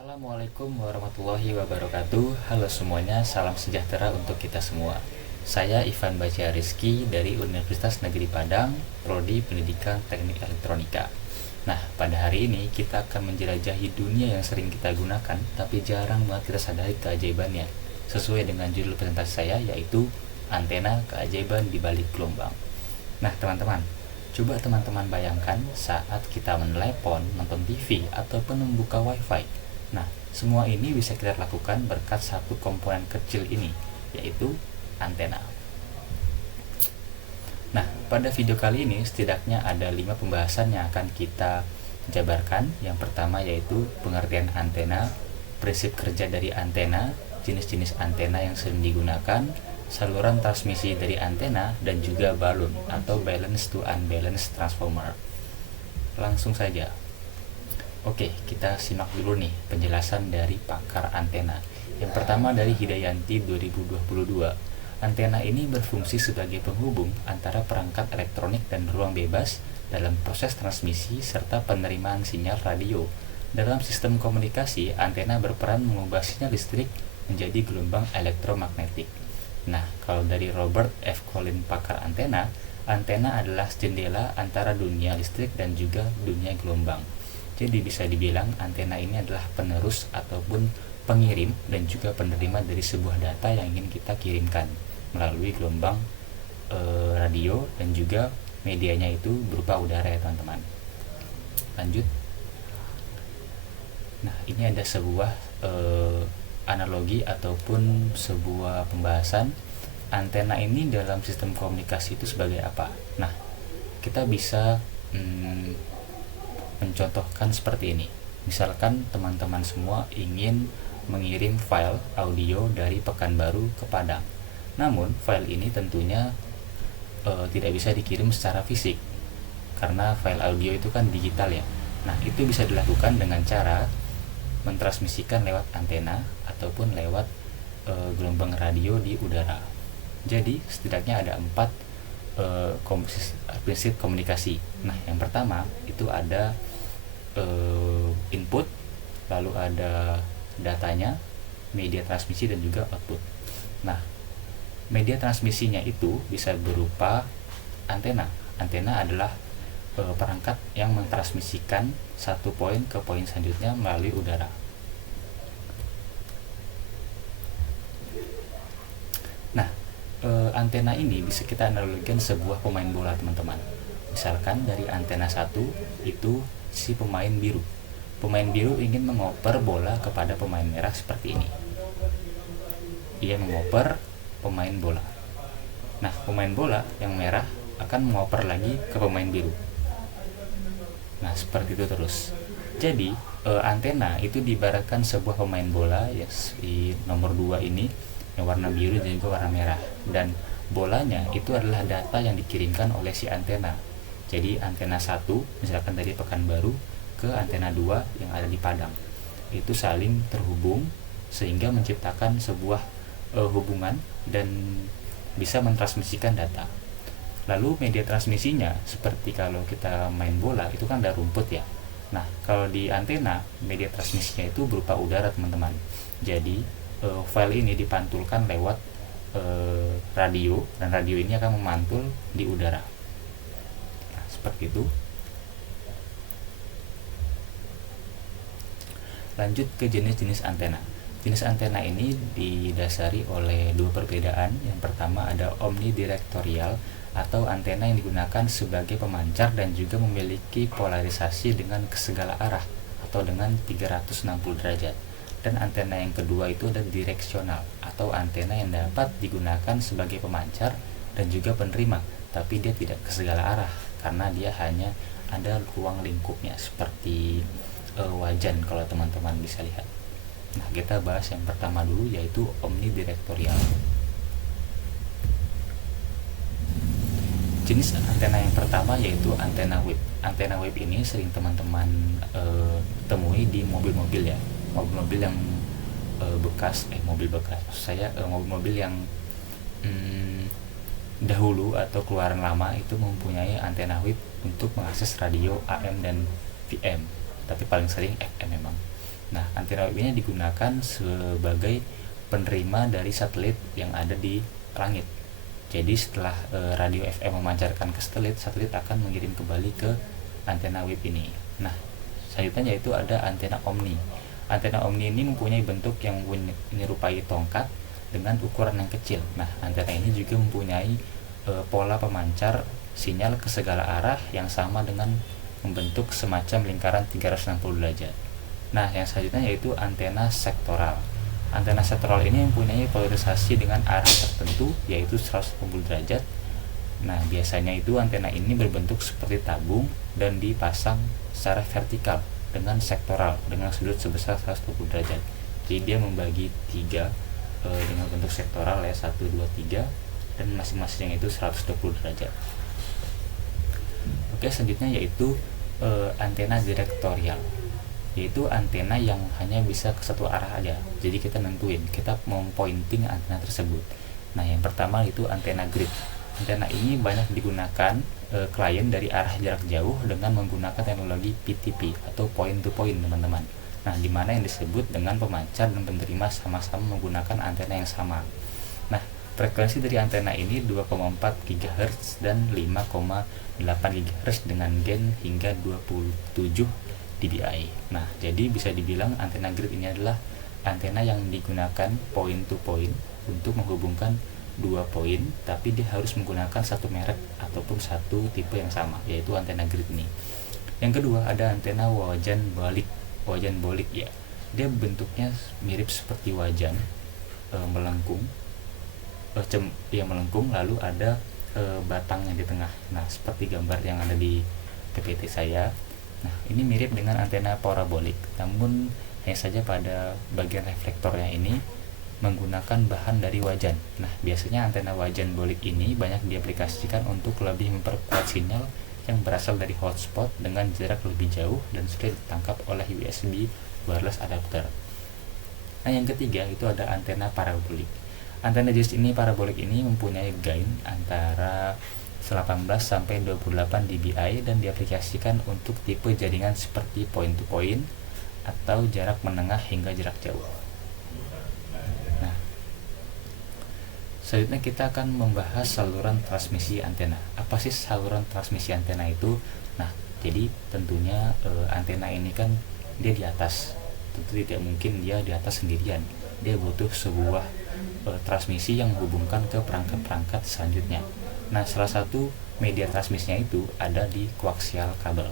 Assalamualaikum warahmatullahi wabarakatuh. Halo semuanya, salam sejahtera untuk kita semua. Saya Ivan Bacia Rizky dari Universitas Negeri Padang, Prodi Pendidikan Teknik Elektronika. Nah, pada hari ini kita akan menjelajahi dunia yang sering kita gunakan, tapi jarang banget kita sadari keajaibannya. Sesuai dengan judul presentasi saya, yaitu Antena Keajaiban di Balik Gelombang. Nah, teman-teman, coba teman-teman bayangkan saat kita menelepon, nonton TV, ataupun membuka wifi. Nah, semua ini bisa kita lakukan berkat satu komponen kecil ini, yaitu antena. Nah, pada video kali ini setidaknya ada 5 pembahasan yang akan kita jabarkan. Yang pertama yaitu pengertian antena, prinsip kerja dari antena, jenis-jenis antena yang sering digunakan, saluran transmisi dari antena, dan juga balun atau balance to unbalance transformer. Langsung saja. Oke, kita simak dulu nih penjelasan dari pakar antena. Yang pertama dari Hidayanti 2022. Antena ini berfungsi sebagai penghubung antara perangkat elektronik dan ruang bebas dalam proses transmisi serta penerimaan sinyal radio. Dalam sistem komunikasi, antena berperan mengubah sinyal listrik menjadi gelombang elektromagnetik. Nah, kalau dari Robert F. Collins, pakar antena, antena adalah jendela antara dunia listrik dan juga dunia gelombang. Jadi bisa dibilang antena ini adalah penerus ataupun pengirim dan juga penerima dari sebuah data yang ingin kita kirimkan melalui gelombang radio, dan juga medianya itu berupa udara ya teman-teman. Lanjut. Nah, ini ada sebuah analogi ataupun sebuah pembahasan antena ini dalam sistem komunikasi itu sebagai apa. Nah, kita bisa mencontohkan seperti ini. Misalkan teman-teman semua ingin mengirim file audio dari Pekanbaru ke Padang. Namun file ini tentunya tidak bisa dikirim secara fisik karena file audio itu kan digital ya. Nah, itu bisa dilakukan dengan cara mentransmisikan lewat antena ataupun lewat gelombang radio di udara. Jadi setidaknya ada 4 prinsip komunikasi. Nah, yang pertama itu ada input, lalu ada datanya, media transmisi, dan juga output. Nah, media transmisinya itu bisa berupa antena. Antena adalah perangkat yang mentransmisikan satu poin ke poin selanjutnya melalui udara. Nah, antena ini bisa kita analogikan sebuah pemain bola teman-teman. Misalkan dari antena 1 itu si pemain biru. Pemain biru ingin mengoper bola kepada pemain merah seperti ini. Ia mengoper pemain bola. Nah, pemain bola yang merah akan mengoper lagi ke pemain biru. Nah, seperti itu terus. Jadi, antena itu diibaratkan sebuah pemain bola ya, di nomor 2 ini yang warna biru dan juga warna merah. Dan bolanya itu adalah data yang dikirimkan oleh si antena. Jadi antena 1 misalkan dari Pekanbaru ke antena 2 yang ada di Padang, itu saling terhubung sehingga menciptakan sebuah hubungan dan bisa mentransmisikan data. Lalu media transmisinya seperti kalau kita main bola itu kan ada rumput ya. Nah, kalau di antena media transmisinya itu berupa udara teman-teman. Jadi file ini dipantulkan lewat radio, dan radio ini akan memantul di udara. Seperti itu. Lanjut ke jenis-jenis antena. Jenis antena ini didasari oleh 2 perbedaan. Yang pertama ada omnidirektorial atau antena yang digunakan sebagai pemancar dan juga memiliki polarisasi dengan ke segala arah atau dengan 360 derajat. Dan antena yang kedua itu ada direksional atau antena yang dapat digunakan sebagai pemancar dan juga penerima, tapi dia tidak ke segala arah karena dia hanya ada ruang lingkupnya seperti wajan kalau teman-teman bisa lihat. Nah, kita bahas yang pertama dulu yaitu omnidirektorial. Jenis antena yang pertama yaitu antena wave. Antena wave ini sering teman-teman temui di mobil-mobil ya. Mobil-mobil yang mobil-mobil yang dahulu atau keluaran lama itu mempunyai antena wave untuk mengakses radio AM dan FM, tapi paling sering FM memang. Nah, antena web ini digunakan sebagai penerima dari satelit yang ada di langit. Jadi setelah radio FM memancarkan ke satelit, satelit akan mengirim kembali ke antena web ini. Nah, selanjutnya yaitu ada antena omni. Antena omni ini mempunyai bentuk yang menyerupai tongkat dengan ukuran yang kecil. Nah, antena ini juga mempunyai pola pemancar sinyal ke segala arah yang sama dengan membentuk semacam lingkaran 360 derajat. Nah, yang selanjutnya yaitu antena sektoral. Antena sektoral ini mempunyai polarisasi dengan arah tertentu, yaitu 180 derajat. Nah, biasanya itu antena ini berbentuk seperti tabung dan dipasang secara vertikal dengan sektoral dengan sudut sebesar 120 derajat. Jadi dia membagi 3 dengan bentuk sektoral ya, 1, 2, 3, dan masing-masing itu 120 derajat. Oke, selanjutnya yaitu antena direktorial, yaitu antena yang hanya bisa ke satu arah aja. Jadi kita nentuin, kita mau pointing antena tersebut. Nah, yang pertama itu antena grid. Antena ini banyak digunakan klien dari arah jarak jauh dengan menggunakan teknologi PTP atau point to point, teman-teman. Nah, di mana yang disebut dengan pemancar dan penerima sama-sama menggunakan antena yang sama. Nah, frekuensi dari antena ini 2,4 GHz dan 5,8 GHz dengan gain hingga 27 dBi. Nah, jadi bisa dibilang antena grid ini adalah antena yang digunakan point to point untuk menghubungkan 2 poin, tapi dia harus menggunakan satu merek ataupun satu tipe yang sama, yaitu antena grid ini. Yang kedua ada antena wajan balik. Wajan balik ya, dia bentuknya mirip seperti wajan melengkung, melengkung, lalu ada batangnya di tengah. Nah, seperti gambar yang ada di PPT saya. Nah, ini mirip dengan antena parabolik, namun hanya saja pada bagian reflektornya ini menggunakan bahan dari wajan. Nah, biasanya antena wajan bolik ini banyak diaplikasikan untuk lebih memperkuat sinyal yang berasal dari hotspot dengan jarak lebih jauh dan sulit ditangkap oleh USB wireless adapter. Nah, yang ketiga itu ada antena parabolik. Antena jenis ini parabolik ini mempunyai gain antara 18 sampai 28 dBi dan diaplikasikan untuk tipe jaringan seperti point to point atau jarak menengah hingga jarak jauh. Nah, selanjutnya kita akan membahas saluran transmisi antena. Apa sih saluran transmisi antena itu? Nah, jadi tentunya antena ini kan dia di atas. Tentu tidak mungkin dia di atas sendirian. Dia butuh sebuah transmisi yang menghubungkan ke perangkat-perangkat selanjutnya. Nah, salah satu media transmisinya itu ada di koaksial kabel.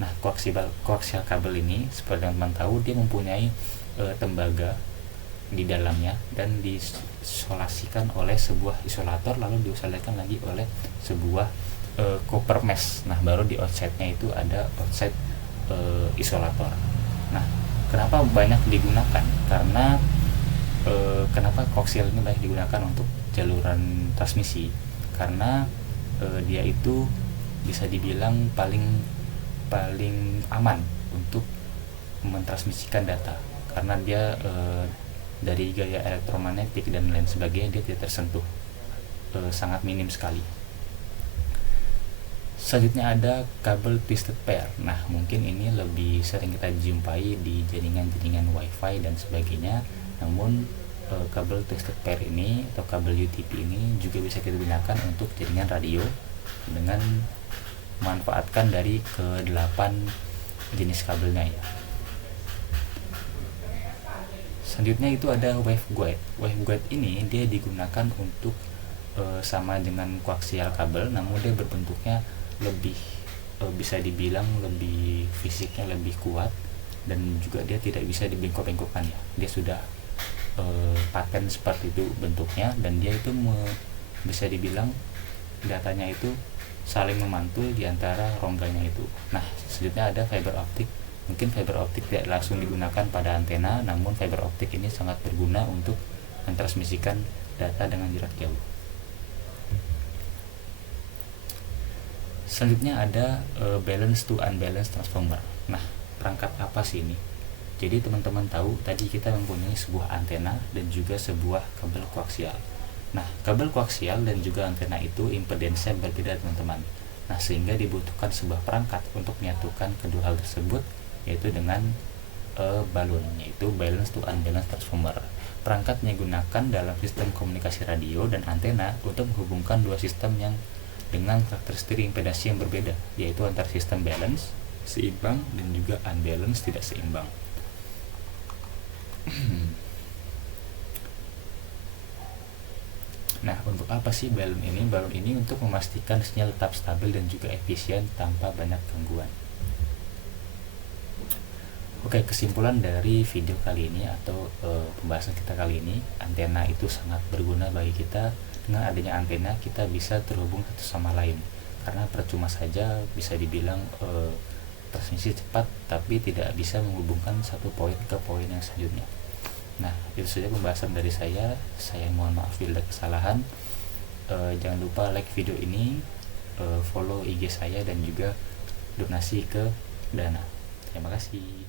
Nah, koaksial kabel ini seperti teman-teman tahu, dia mempunyai tembaga di dalamnya dan diisolasikan oleh sebuah isolator, lalu diisolasikan lagi oleh sebuah copper mesh. Nah, baru di outside-nya itu ada outside isolator. Nah, kenapa banyak digunakan? Karena kenapa koaksial ini banyak digunakan untuk jaluran transmisi? Karena dia itu bisa dibilang paling aman untuk mentransmisikan data, karena dia dari gaya elektromagnetik dan lain sebagainya dia tidak tersentuh, sangat minim sekali. Selanjutnya ada kabel twisted pair. Nah, mungkin ini lebih sering kita jumpai di jaringan-jaringan wifi dan sebagainya. Namun kabel twisted pair ini atau kabel UTP ini juga bisa kita gunakan untuk jaringan radio dengan memanfaatkan dari ke-8 jenis kabelnya ya. Selanjutnya itu ada waveguide. Waveguide ini dia digunakan untuk sama dengan koaksial kabel, namun dia berbentuknya lebih bisa dibilang lebih fisiknya lebih kuat, dan juga dia tidak bisa dibengkok-bengkokkan ya. Dia sudah paten seperti itu bentuknya, dan dia itu bisa dibilang datanya itu saling memantul di antara rongganya itu. Nah, selanjutnya ada fiber optik. Mungkin fiber optik tidak langsung digunakan pada antena, namun fiber optik ini sangat berguna untuk mentransmisikan data dengan jarak jauh. Selanjutnya ada balance to unbalance transformer. Nah, perangkat apa sih ini? Jadi teman-teman tahu tadi kita mempunyai sebuah antena dan juga sebuah kabel koaksial. Nah, kabel koaksial dan juga antena itu impedensnya berbeda, teman-teman. Nah, sehingga dibutuhkan sebuah perangkat untuk menyatukan kedua hal tersebut, yaitu dengan balun, yaitu balance to unbalance transformer. Perangkatnya gunakan dalam sistem komunikasi radio dan antena untuk menghubungkan dua sistem yang dengan karakteristik impedansi yang berbeda, yaitu antara sistem balance seimbang dan juga unbalance tidak seimbang. Nah, untuk apa sih balun ini? Balun ini untuk memastikan sinyal tetap stabil dan juga efisien tanpa banyak gangguan. Oke, kesimpulan dari video kali ini atau pembahasan kita kali ini, antena itu sangat berguna bagi kita. Dengan adanya antena, kita bisa terhubung satu sama lain. Karena percuma saja bisa dibilang transmisi cepat, tapi tidak bisa menghubungkan satu poin ke poin yang selanjutnya. Nah, itu saja pembahasan dari saya. Saya mohon maaf bila kesalahan. Jangan lupa like video ini, follow IG saya dan juga donasi ke Dana. Terima kasih.